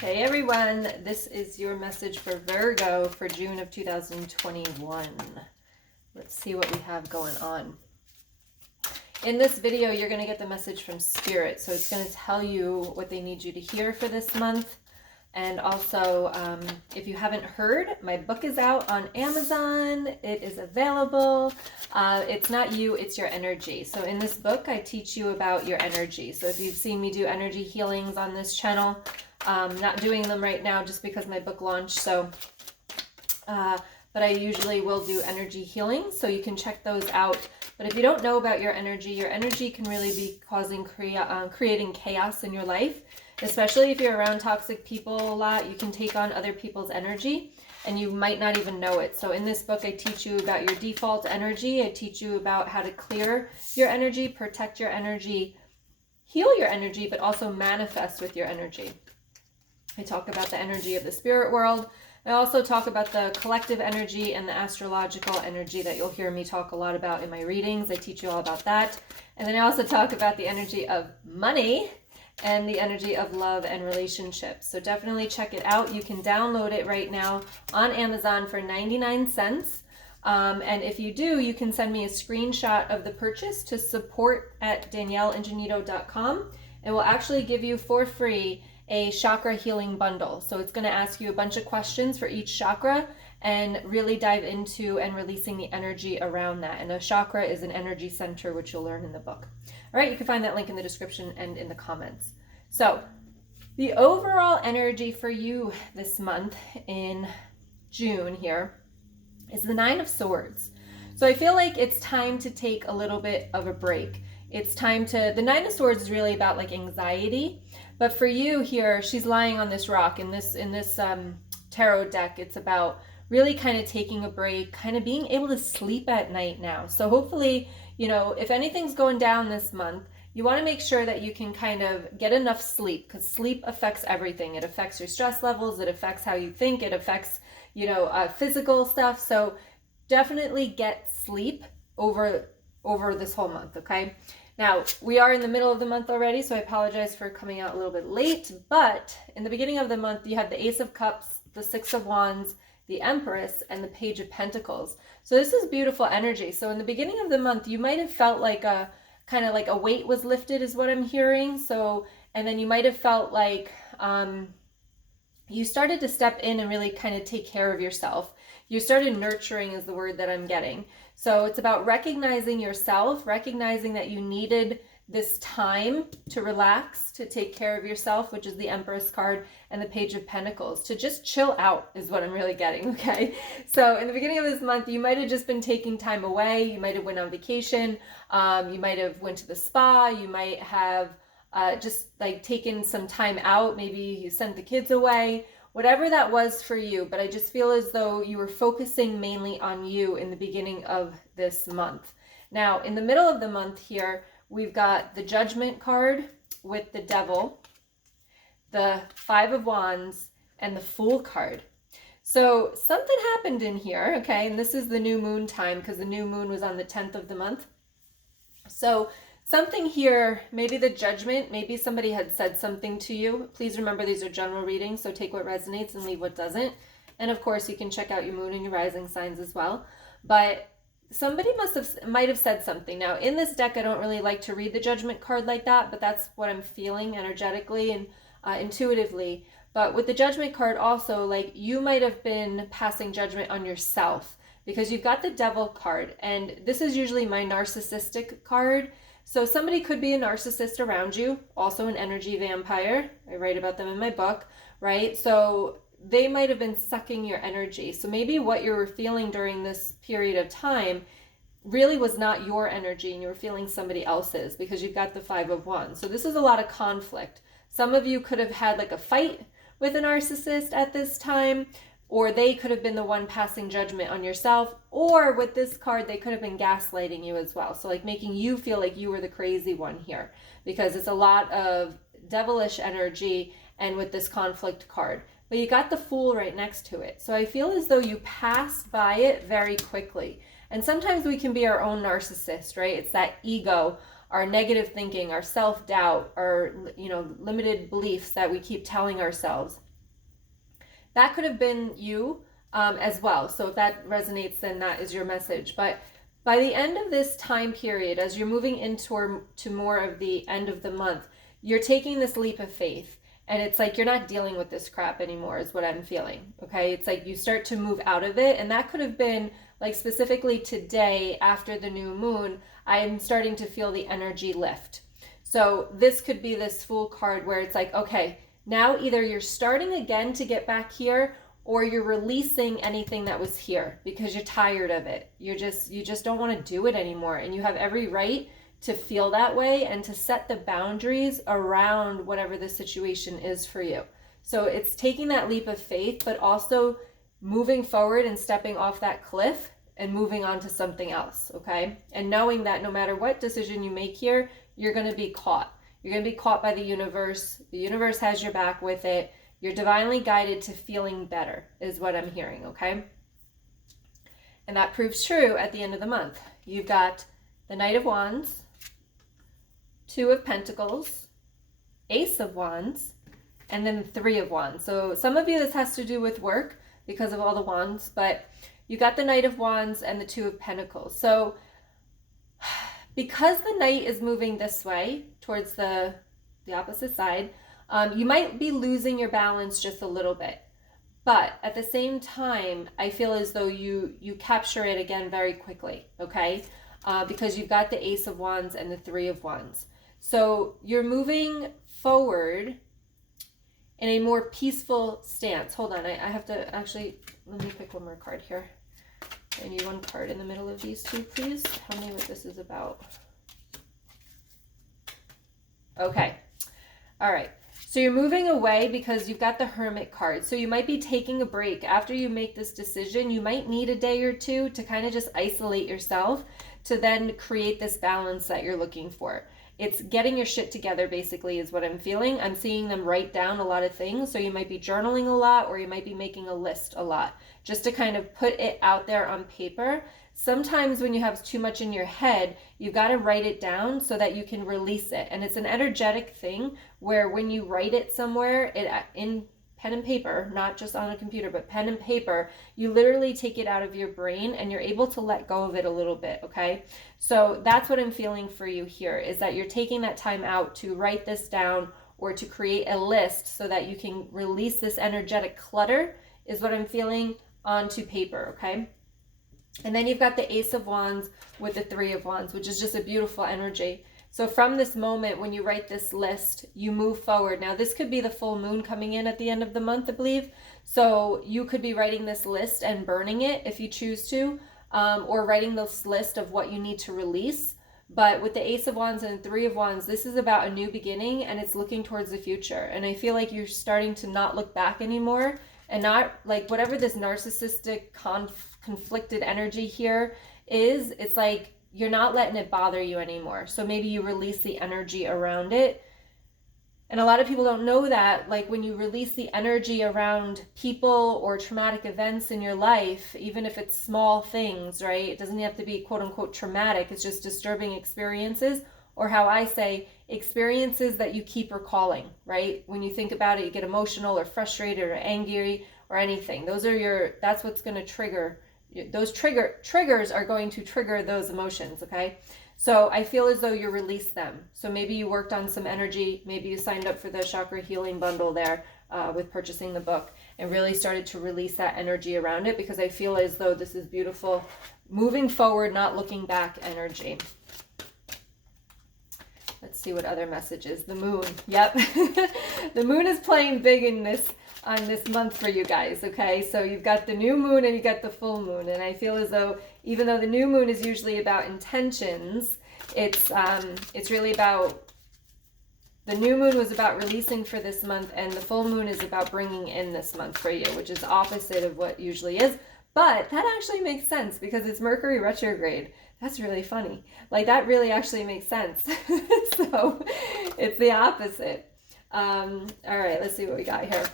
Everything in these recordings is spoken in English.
Hey everyone, this is your message for Virgo for June of 2021. Let's see what we have going on. In this video, you're going to get the message from Spirit. So it's going to tell you what they need you to hear for this month. And also, if you haven't heard, my book is out on Amazon. It is available. It's not you, it's your energy. So in this book, I teach you about your energy. So if you've seen me do energy healings on this channel, not doing them right now just because my book launched. So, but I usually will do energy healings, so you can check those out. But if you don't know about your energy can really be causing creating chaos in your life. Especially if you're around toxic people a lot, you can take on other people's energy and you might not even know it. So in this book, I teach you about your default energy. I teach you about how to clear your energy, protect your energy, heal your energy, but also manifest with your energy. I talk about the energy of the spirit world. I also talk about the collective energy and the astrological energy that you'll hear me talk a lot about in my readings. I teach you all about that. And then I also talk about the energy of money and the energy of love and relationships. So definitely check it out. You can download it right now on Amazon for 99 cents. And if you do, you can send me a screenshot of the purchase to support@danielleingenito.com. and we'll actually give you for free a chakra healing bundle. So it's going to ask you a bunch of questions for each chakra and really dive into and releasing the energy around that. And a chakra is an energy center, which you'll learn in the book. All right, you can find that link in the description and in the comments. So the overall energy for you this month in June here is the Nine of Swords. So I feel like it's time to take a little bit of a break. It's time to, the Nine of Swords is really about like anxiety, but for you here, she's lying on this rock in this tarot deck. It's about really kind of taking a break, kind of being able to sleep at night now. So hopefully, you know, if anything's going down this month, you want to make sure that you can kind of get enough sleep, because sleep affects everything. It affects your stress levels. It affects how you think. It affects, you know, physical stuff. So definitely get sleep over this whole month, okay? Now, we are in the middle of the month already, so I apologize for coming out a little bit late, but in the beginning of the month, you have the Ace of Cups, the Six of Wands, the Empress, and the Page of Pentacles. So this is beautiful energy. So in the beginning of the month, you might have felt like a kind of like a weight was lifted is what I'm hearing. So, and then you might have felt like you started to step in and really kind of take care of yourself. You started nurturing is the word that I'm getting. So it's about recognizing yourself, recognizing that you needed this time to relax, to take care of yourself, which is the Empress card, and the Page of Pentacles, to just chill out is what I'm really getting, okay? So in the beginning of this month, you might have just been taking time away. You might have went on vacation. You might have went to the spa. You might have just like taken some time out. Maybe you sent the kids away, whatever that was for you. But I just feel as though you were focusing mainly on you in the beginning of this month. Now, in the middle of the month here, we've got the Judgment card with the Devil, the Five of Wands, and the Fool card. So something happened in here, okay? And this is the new moon time because the new moon was on the 10th of the month. So something here, maybe the Judgment, maybe somebody had said something to you. Please remember these are general readings, so take what resonates and leave what doesn't. And of course, you can check out your moon and your rising signs as well. But somebody might have said something. Now, in this deck, I don't really like to read the Judgment card like that, but that's what I'm feeling energetically and intuitively. But with the Judgment card also, like you might have been passing judgment on yourself because you've got the Devil card, and this is usually my narcissistic card. So somebody could be a narcissist around you, also an energy vampire. I write about them in my book, right? So they might have been sucking your energy. So maybe what you were feeling during this period of time really was not your energy and you were feeling somebody else's because you've got the Five of Wands. So this is a lot of conflict. Some of you could have had like a fight with a narcissist at this time, or they could have been the one passing judgment on yourself, or with this card, they could have been gaslighting you as well. So like making you feel like you were the crazy one here because it's a lot of devilish energy and with this conflict card. But you got the Fool right next to it. So I feel as though you passed by it very quickly. And sometimes we can be our own narcissist, right? It's that ego, our negative thinking, our self-doubt, our, limited beliefs that we keep telling ourselves. that could have been you as well. So if that resonates, then that is your message. But by the end of this time period, as you're moving into to more of the end of the month, you're taking this leap of faith. And it's like you're not dealing with this crap anymore is what I'm feeling, okay? It's like you start to move out of it. And that could have been like specifically today after the new moon, I'm starting to feel the energy lift. So this could be this Fool card where it's like, okay, now either you're starting again to get back here, or you're releasing anything that was here because you're tired of it. You just don't want to do it anymore. And you have every right to feel that way and to set the boundaries around whatever the situation is for you. So it's taking that leap of faith, but also moving forward and stepping off that cliff and moving on to something else, okay? And knowing that no matter what decision you make here, you're going to be caught. You're going to be caught by the universe. The universe has your back with it. You're divinely guided to feeling better is what I'm hearing, okay? And that proves true at the end of the month. You've got the Knight of Wands, Two of Pentacles, Ace of Wands, and then Three of Wands. So some of you, this has to do with work because of all the wands, but you got the Knight of Wands and the Two of Pentacles. So because the Knight is moving this way towards the opposite side, you might be losing your balance just a little bit. But at the same time, I feel as though you capture it again very quickly, okay? Because you've got the Ace of Wands and the Three of Wands. So you're moving forward in a more peaceful stance. Hold on, I have to actually, let me pick one more card here. I need one card in the middle of these two, please. Tell me what this is about. Okay, all right. So you're moving away because you've got the Hermit card. So you might be taking a break. After you make this decision, you might need a day or two to kind of just isolate yourself to then create this balance that you're looking for. It's getting your shit together, basically, is what I'm feeling. I'm seeing them write down a lot of things. So you might be journaling a lot, or you might be making a list a lot, just to kind of put it out there on paper. Sometimes when you have too much in your head, you've got to write it down so that you can release it. And it's an energetic thing where when you write it somewhere, in pen and paper, not just on a computer, but pen and paper, you literally take it out of your brain and you're able to let go of it a little bit, okay? So that's what I'm feeling for you here, is that you're taking that time out to write this down or to create a list so that you can release this energetic clutter, is what I'm feeling, onto paper, okay? And then you've got the Ace of Wands with the Three of Wands, which is just a beautiful energy. So from this moment, when you write this list, you move forward. Now, this could be the full moon coming in at the end of the month, I believe. So you could be writing this list and burning it if you choose to, or writing this list of what you need to release. But with the Ace of Wands and Three of Wands, this is about a new beginning, and it's looking towards the future. And I feel like you're starting to not look back anymore, and not like whatever this narcissistic conflicted energy here is, it's like you're not letting it bother you anymore. So maybe you release the energy around it. And a lot of people don't know that, like when you release the energy around people or traumatic events in your life, even if it's small things, right? It doesn't have to be quote unquote traumatic. It's just disturbing experiences, or how I say, experiences that you keep recalling, right? When you think about it, you get emotional or frustrated or angry or anything. That's what's going to trigger. Those triggers are going to trigger those emotions, okay? So I feel as though you released them. So maybe you worked on some energy, maybe you signed up for the chakra healing bundle there with purchasing the book, and really started to release that energy around it, because I feel as though this is beautiful, moving forward, not looking back energy. Let's see what other messages. The moon. Yep. The moon is playing big on this month for you guys, okay? So you've got the new moon and you got the full moon, and I feel as though even though the new moon is usually about intentions, it's really about, the new moon was about releasing for this month, and the full moon is about bringing in this month for you, which is opposite of what usually is. But that actually makes sense because it's Mercury retrograde. That's really funny. Like, that really actually makes sense. So it's the opposite. All right, let's see what we got here.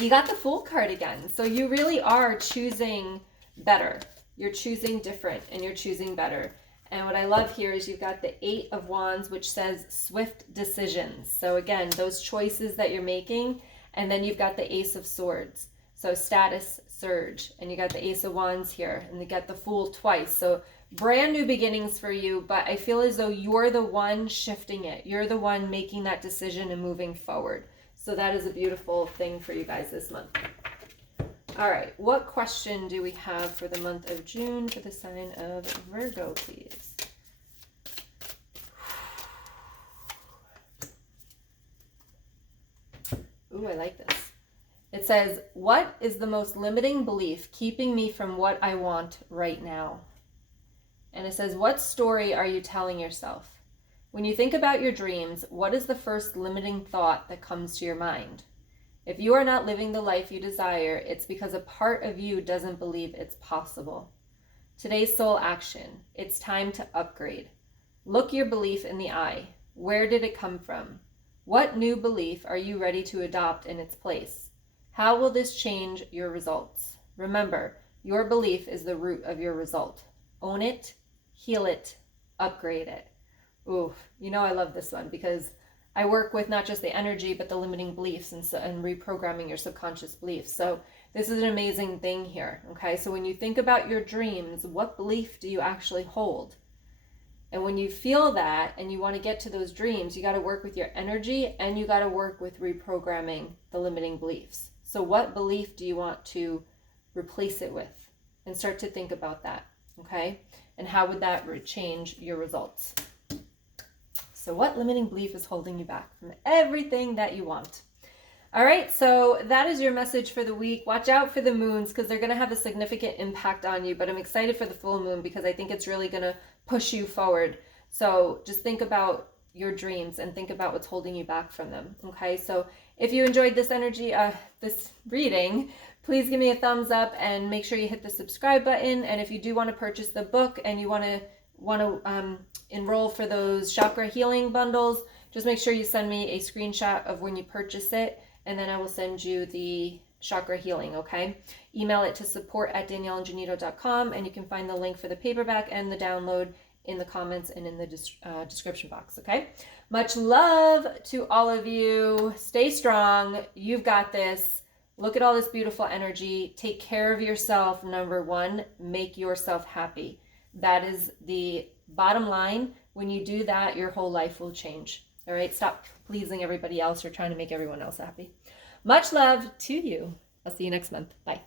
You got the Fool card again. So you really are choosing better. You're choosing different, and you're choosing better. And what I love here is you've got the Eight of Wands, which says swift decisions. So again, those choices that you're making And then you've got the Ace of Swords. So status surge. And you got the Ace of Wands here. And you got the Fool twice. So brand new beginnings for you. But I feel as though you're the one shifting it. You're the one making that decision and moving forward. So that is a beautiful thing for you guys this month. All right. What question do we have for the month of June for the sign of Virgo, please? Ooh, I like this. It says, what is the most limiting belief keeping me from what I want right now? And it says, what story are you telling yourself? When you think about your dreams, what is the first limiting thought that comes to your mind? If you are not living the life you desire, it's because a part of you doesn't believe it's possible. Today's soul action. It's time to upgrade. Look your belief in the eye. Where did it come from? What new belief are you ready to adopt in its place? How will this change your results? Remember, your belief is the root of your result. Own it, heal it, upgrade it. Ooh, you know I love this one because I work with not just the energy, but the limiting beliefs and reprogramming your subconscious beliefs. So this is an amazing thing here, okay? So when you think about your dreams, what belief do you actually hold? And when you feel that and you want to get to those dreams, you got to work with your energy and you got to work with reprogramming the limiting beliefs. So what belief do you want to replace it with? And start to think about that, okay? And how would that change your results? So what limiting belief is holding you back from everything that you want? All right, so that is your message for the week. Watch out for the moons because they're going to have a significant impact on you, but I'm excited for the full moon because I think it's really going to push you forward. So just think about your dreams and think about what's holding you back from them, okay? So if you enjoyed this energy, this reading, please give me a thumbs up and make sure you hit the subscribe button. And if you do want to purchase the book and you want to enroll for those chakra healing bundles, just make sure you send me a screenshot of when you purchase it, and then I will send you the chakra healing, okay? Email it to support@danielleingenito.com, and you can find the link for the paperback and the download in the comments and in the description box, okay? Much love to all of you. Stay strong. You've got this. Look at all this beautiful energy. Take care of yourself. Number one, make yourself happy. That is the bottom line. When you do that, your whole life will change. All right? Stop pleasing everybody else or trying to make everyone else happy. Much love to you. I'll see you next month. Bye.